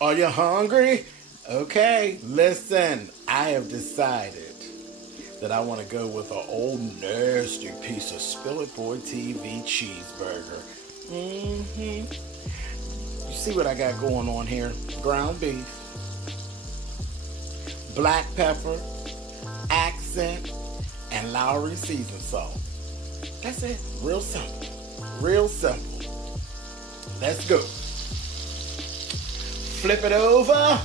Are you hungry? Okay, listen. I have decided that I want to go with an old nasty piece of Spill It Boy TV cheeseburger. You see what I got going on here? Ground beef, black pepper, accent, and Lowry season salt. That's it. Real simple. Real simple. Let's go. Flip it over.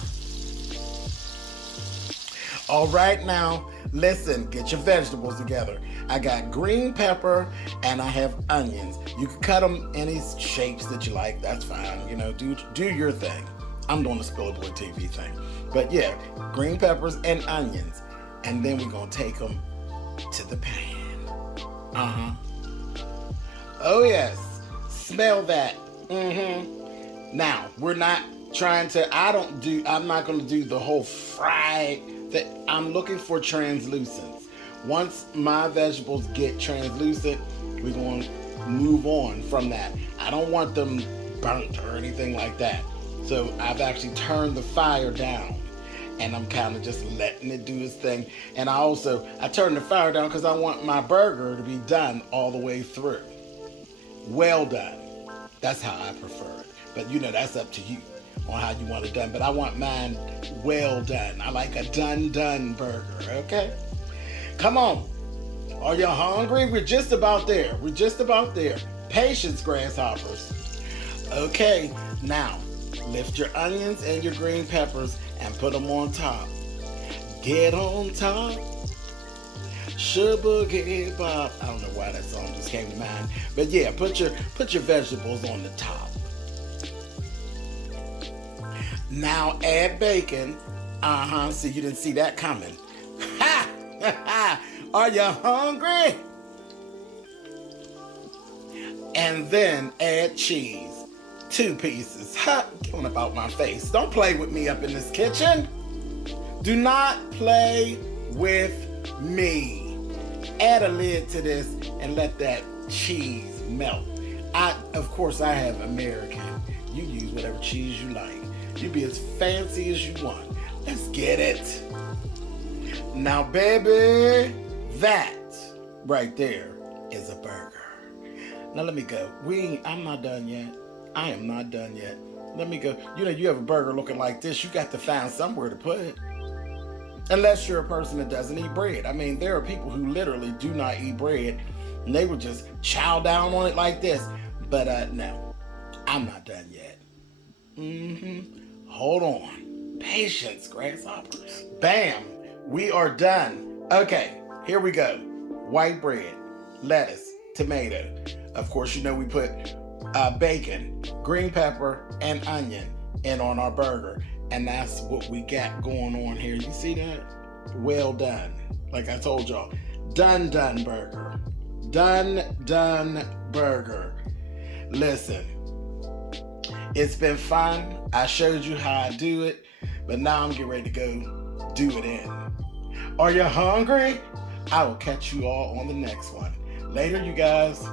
All right, now, listen, get your vegetables together. I got green pepper and I have onions. You can cut them any shapes that you like. That's fine. You know, do your thing. I'm doing the Spill It Boy TV thing. But yeah, green peppers and onions. And then we're going to take them to the pan. Oh, yes. Smell that. Now, we're not trying to, I'm not going to do the whole fry that I'm looking for translucence. Once my vegetables get translucent, we're going to move on from that. I don't want them burnt or anything like that. So I've actually turned the fire down and I'm kind of just letting it do its thing. And I turned the fire down because I want my burger to be done all the way through. Well done. That's how I prefer it. But you know, that's up to you on how you want it done. But I want mine well done. I like a done burger, okay? Come on. Are you hungry? We're just about there. We're just about there. Patience, grasshoppers. Okay, now lift your onions and your green peppers and put them on top. Get on top. CHEESEBURGER Bob. I don't know why that song just came to mind. But yeah, put your vegetables on the top. Now add bacon. So you didn't see that coming. Ha! Are you hungry? And then add cheese. 2 pieces. Ha! Get on about my face. Don't play with me up in this kitchen. Do not play with me. Add a lid to this and let that cheese melt. Of course, I have American. You use whatever cheese you like. You be as fancy as you want. Let's get it. Now, baby, that right there is a burger. Now, let me go. I'm not done yet. I am not done yet. Let me go. You know, you have a burger looking like this, you got to find somewhere to put it. Unless you're a person that doesn't eat bread. I mean, there are people who literally do not eat bread, and they would just chow down on it like this. But no, I'm not done yet. Hold on. Patience, grasshoppers. Bam. We are done. Okay, here we go. White bread, lettuce, tomato. Of course, you know we put bacon, green pepper, and onion in on our burger. And that's what we got going on here. You see that? Well done. Like I told y'all, done burger. Done burger. Listen, it's been fun. I showed you how I do it, but now I'm getting ready to go do it in. Are you hungry? I will catch you all on the next one. Later, you guys.